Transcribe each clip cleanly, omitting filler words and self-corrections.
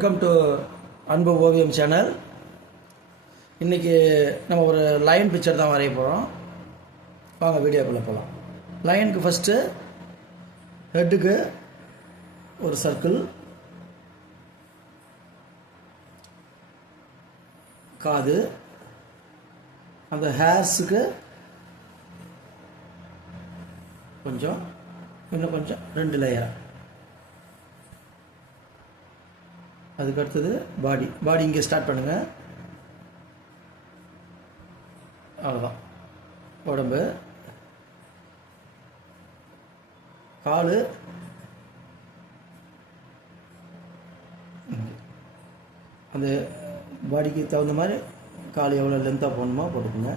Welcome to அன்பு ஓவியம் channel. இன்றைக்கி நம்ம ஒரு லைன் பிக்சர் தான் வரைய போகிறோம். வாங்க வீடியோக்குள்ளே போகலாம். லைனுக்கு ஃபஸ்ட்டு ஹெட்டுக்கு ஒரு சர்க்கிள், காது, அந்த ஹேர்ஸுக்கு கொஞ்சம், இன்னும் கொஞ்சம் 2 லேயர். அதுக்கு அடுத்தது பாடி இங்கே ஸ்டார்ட் பண்ணுங்கள். அவ்வளோதான். உடம்பு, கால், அந்த பாடிக்கு தகுந்த மாதிரி கால் எவ்வளோ லென்த்தாக போகணுமோ போட்டுக்கோங்க.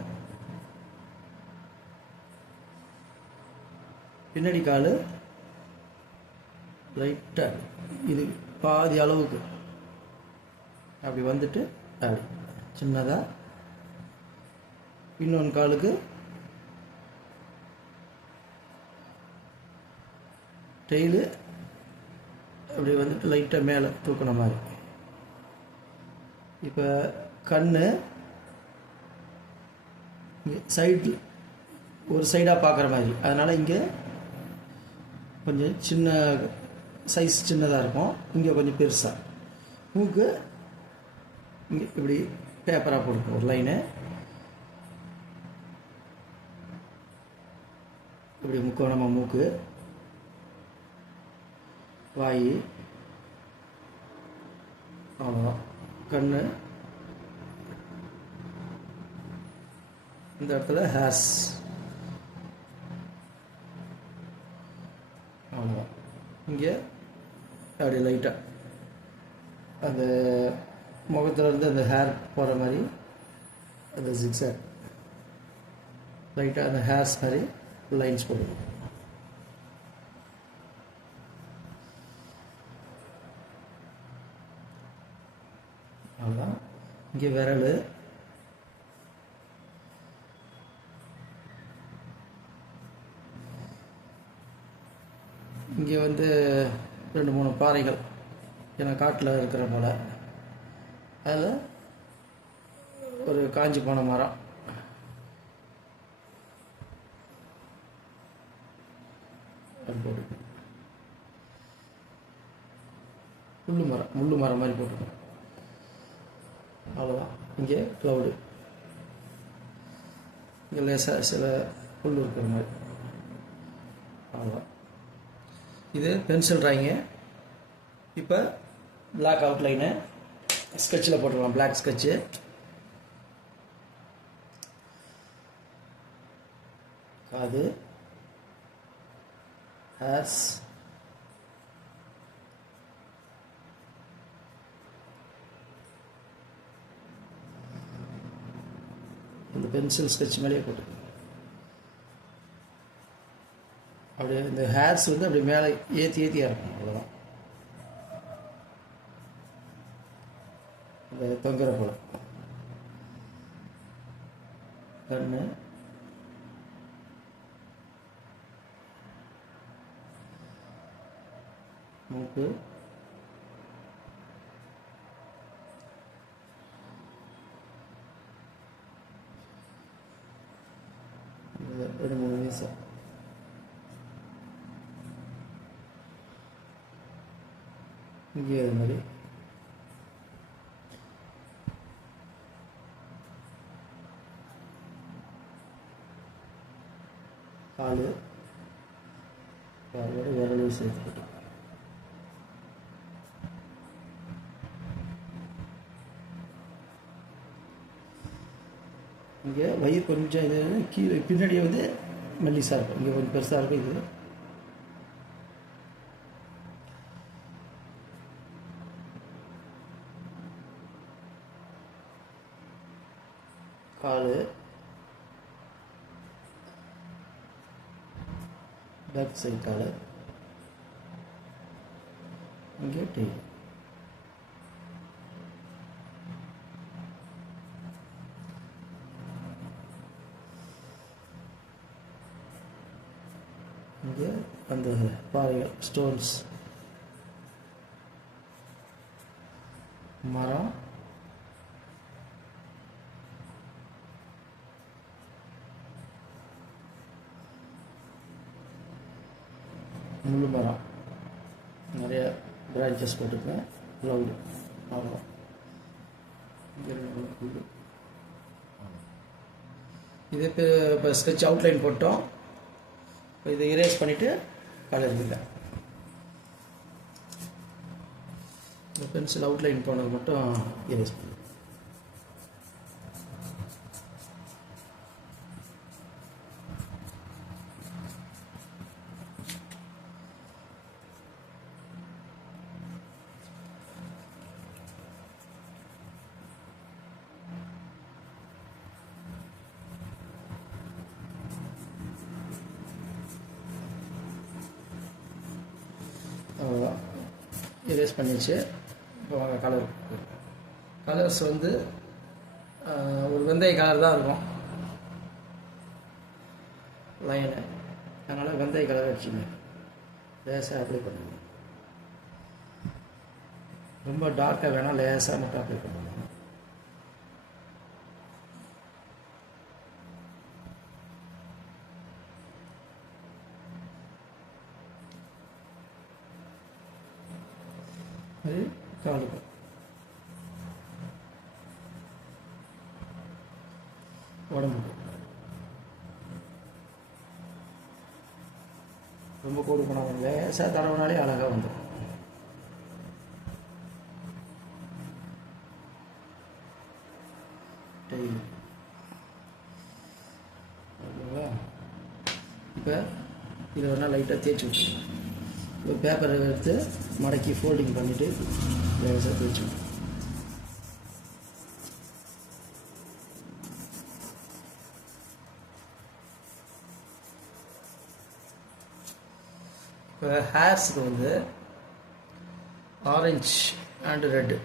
பின்னாடி கால் லைட்டாக இது பாதி அளவுக்கு அப்படி வந்துட்டு அப்படி சின்னதாக, இன்னொன்று காலுக்கு டெய்லு அப்படி வந்துட்டு லைட்டாக மேலே தூக்கின மாதிரி. இப்போ கண் இங்கே சைடில் ஒரு சைடாக பார்க்குற மாதிரி, அதனால் இங்கே கொஞ்சம் சின்ன சைஸ் சின்னதாக இருக்கும், இங்கே கொஞ்சம் பெருசாக. மூக்கு இங்கே இப்படி பேப்பராக போட்டுக்கணும் ஒரு லைனு. இப்படி முக்கோணமாக மூக்கு, வாய், அவ்வளோதான். கண், இந்த இடத்துல ஹேர்ஸ், அவ்வளோதான். இங்கே அப்படி லைட்டாக அந்த முகத்தில் இருந்து அந்த ஹேர் போகிற மாதிரி அந்த ஜிக்ஸாக் லைட்டாக அந்த ஹேர்ஸ் மாதிரி லைன்ஸ் போடுவோம். அவ்வளோதான். இங்கே விரல், இங்கே வந்து 2-3 பாறைகள், ஏன்னா காட்டில் இருக்கிற போல். அதில் ஒரு காஞ்சி போன மரம், முள்ளு மரம் மாதிரி போட்டுக்கணும். அவ்வளோதான். இங்கே க்ளவுடு, இங்கே லேசாக சில புல் இருக்கிற மாதிரி. அவ்வளோதான். இது பென்சில் ட்ராயிங்கு. இப்போ பிளாக் அவுட்லைனு ஸ்கெட்சில் போட்டுக்கலாம். பிளாக் ஸ்கெட்சு, காது, ஹேர்ஸ், இந்த பென்சில் ஸ்கெட்ச் மேலேயே போட்டுக்கலாம். அப்படியே இந்த ஹேர்ஸ் வந்து அப்படி மேலே ஏற்றியாக இருக்கும். அவ்வளோதான். அந்த தொங்குற போல கண்ணு, மூக்கு, ஒரு 3 வயசு, இங்கே அது மாதிரி கால், காலோட விரலையும் சேர்த்துக்கிட்டோம். இங்கே வயிறு கொஞ்சம் இது கீழே பின்னாடியே வந்து மெல்லிசாக இருக்கும், இங்கே கொஞ்சம் பெருசாக இருக்கும். இது கால், பேக் சைடு கால், இங்கே டெய்ல். இங்கே அந்த பாறைகள், ஸ்டோன்ஸ், மரம், முழு மரம், நிறைய பிரான்ச்சஸ் போட்டிருக்கேன். க்ளவுடு, அவ்வளோ. இது இப்போ ஸ்கெட்ச் அவுட்லைன் போட்டோம். இதை இரேஸ் பண்ணிவிட்டு கலர் இல்லை. இந்த பென்சில் அவுட்லைன் போனது மட்டும் இரேஸ் பண்ணு. அவ்வளோதான், இரேஸ் பண்ணிடுச்சு. இப்போ வாங்க கலர்ஸ் வந்து ஒரு வெந்தய கலர் தான் இருக்கும் லைனு. அதனால் வெந்தய கலர் வச்சுங்க, லேசாக அப்ளை பண்ணுங்க. ரொம்ப டார்க்காக வேணால் லேசாக மட்டும் அப்ளை பண்ணுங்க. அது காலுக்கு உடம்புக்கு ரொம்ப கோடு போனாலும் லேசாக தடவினாலே அழகாக வந்துடும். ஓகேங்களா? இப்போ இதை வேணால் லைட்டாக தேய்ச்சி விட்டுருங்க. இப்போ பேப்பரை எடுத்து மடக்கி ஃபோல்டிங் பண்ணிவிட்டு லேசாக தேய்ச்சி விட்டுருங்க. இப்போ ஹேர்ஸுக்கு வந்து ஆரஞ்சு அண்டு ரெட்டு,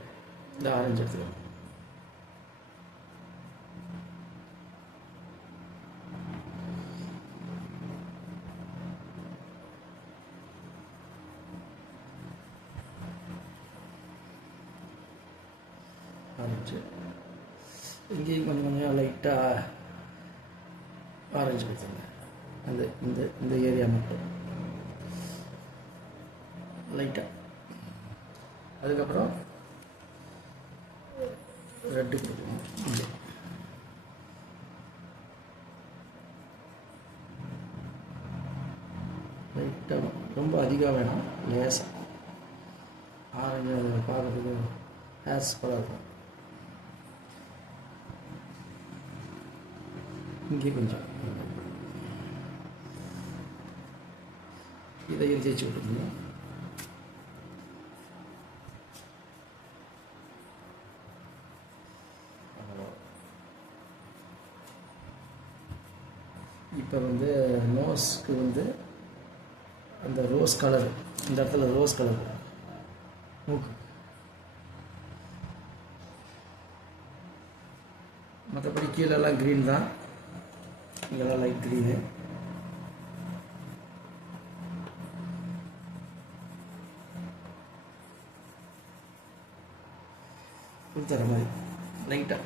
இந்த ஆரஞ்சு எடுத்துக்கலாம். ஆரஞ்சு இங்கேயும் கொஞ்சம் கொஞ்சம் லைட்டாக ஆரஞ்சு கொடுத்துருங்க. அந்த இந்த இந்த ஏரியா மட்டும் லைட்டாக. அதுக்கப்புறம் ரெட்டு கொடுக்கணும். இங்கே லைட்டாக, ரொம்ப அதிகம் வேணாம், லேசாக. ஆரஞ்சு பார்க்குறதுக்கு ஹேர்ஸ் படம் இருக்கும். இங்கே கொஞ்சம் இதையும் தேய்ச்சி விட்டுருங்க. இப்போ வந்து நோஸ்க்கு வந்து அந்த ரோஸ் கலர், இந்த இடத்துல ரோஸ் கலர் மூக்கு. மற்றபடி கீழெல்லாம் க்ரீன் தான், இதெல்லாம் லைட் க்ரீனு. கொடுத்துற மாதிரி லைட்டாக.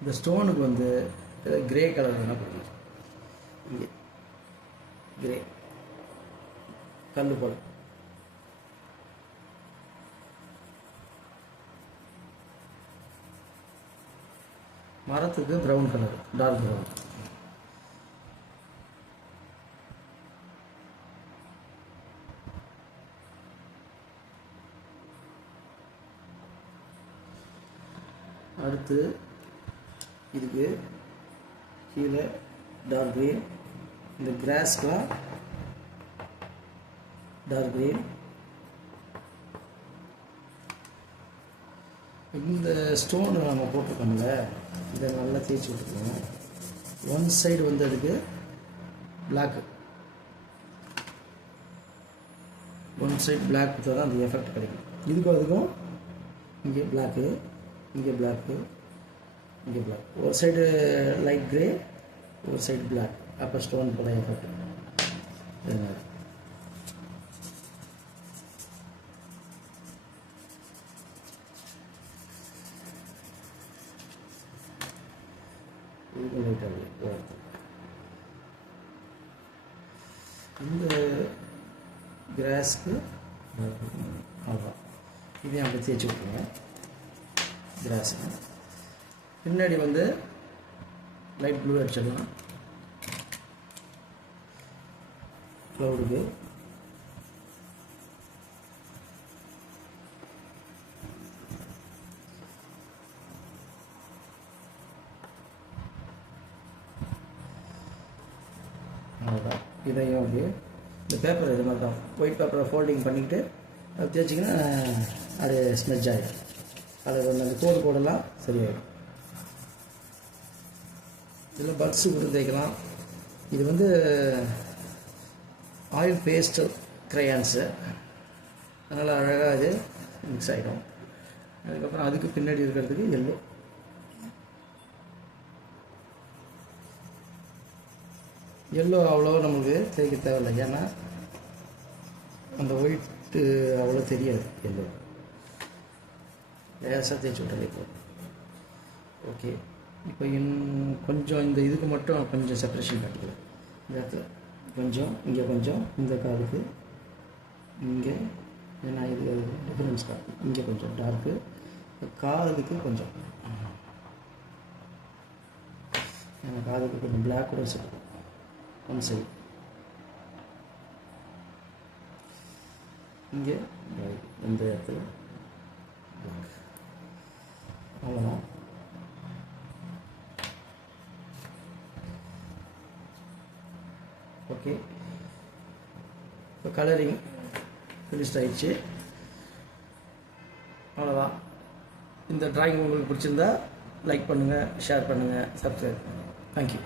இந்த ஸ்டோனுக்கு வந்து கிரே கலர் வேணால் கொடுக்கலாம். இங்கே கிரே கல் போல். மரத்துக்கு ப்ரௌன் கலர், டார்க் ப்ரௌன். அடுத்து இதுக்கு கீழே டார்க் க்ரீன், இந்த கிராஸ்லாம் டார்க் க்ரீன். இந்த ஸ்டோனு நம்ம போட்டிருக்கோம்ல, இதை நல்லா தேய்ச்சி விட்டுருக்கோம். ஒன் சைடு வந்து அதுக்கு பிளாக்கு, ஒன் சைடு பிளாக் கொடுத்தா தான் அந்த எஃபெக்ட் கிடைக்கும். இதுக்கும் அதுக்கும் இங்கே பிளாக்கு, இங்கே பிளாக்கு, இங்கே பிளாக். ஒரு சைடு லைட் கிரே, ஒரு சைடு பிளாக். அப்போ ஸ்டோன் போட எஃபெக்ட். இதுக்கு லைட்டாக இந்த கிராஸ்க்கு அவ்வளோதான். இதையும் அப்படி தேய்ச்சி விட்ருங்க. கிராஸுக்கு பின்னாடி வந்து லைட் ப்ளூ அடிச்சிடலாம். க்ளவுடுக்கு அவ்வளோதான். இதையும் அப்படியே இந்த பேப்பர் இது மாதிரி தான் ஒயிட் பேப்பரை ஃபோல்டிங் பண்ணிக்கிட்டு அது தேய்ச்சிங்கன்னா அது ஸ்மெட்ச் ஆகிடும். அது அந்த கோடு போடலாம் சரியாயிடும். இதில் பட்ஸு கொடுத்து தேய்க்கலாம். இது வந்து ஆயில் பேஸ்டல் க்ரையான்ஸு, அதனால் அழகாக இது மிக்ஸ் ஆகிடும். அதுக்கப்புறம் அதுக்கு பின்னாடி இருக்கிறதுக்கு எல்லோ. எல்லோ அவ்வளோ நமக்கு தேய்க்க தேவையில்லை, ஏன்னா அந்த ஒயிட்டு அவ்வளோ தெரியாது. எல்லோ லேசாக தேய்ச்சி விட்டாலே போதும். ஓகே, இப்போ கொஞ்சம் இந்த இதுக்கு மட்டும் கொஞ்சம் செப்பரேஷன் காட்டிக்கலாம். இந்த இடத்துல கொஞ்சம், இங்கே கொஞ்சம், இந்த காதுக்கு இங்கே, ஏன்னா இது டிஃப்ரென்ஸ் காட்டு. இங்கே கொஞ்சம் டார்க்கு, காதுக்கு கொஞ்சம், ஏன்னா காதுக்கு கொஞ்சம் பிளாக் கூட வச்சுருக்கோம் ஒன் சைடு. இங்கே இந்த இடத்துல அவ்வளோதான். ஓகே, இப்போ கலரிங் ஃபினிஷ்ட் ஆயிடுச்சு. அவ்வளோதான். இந்த ட்ராயிங் உங்களுக்கு பிடிச்சிருந்தா லைக் பண்ணுங்கள், ஷேர் பண்ணுங்கள், சப்ஸ்கிரைப் பண்ணுங்கள். தேங்க்யூ.